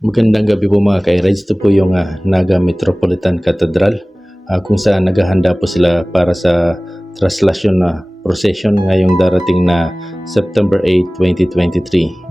Magandang gabi po mga ka-rides. Ito po yung Naga Metropolitan Cathedral kung saan naghahanda po sila para sa traslasyon na procession ngayong darating na September 8, 2023.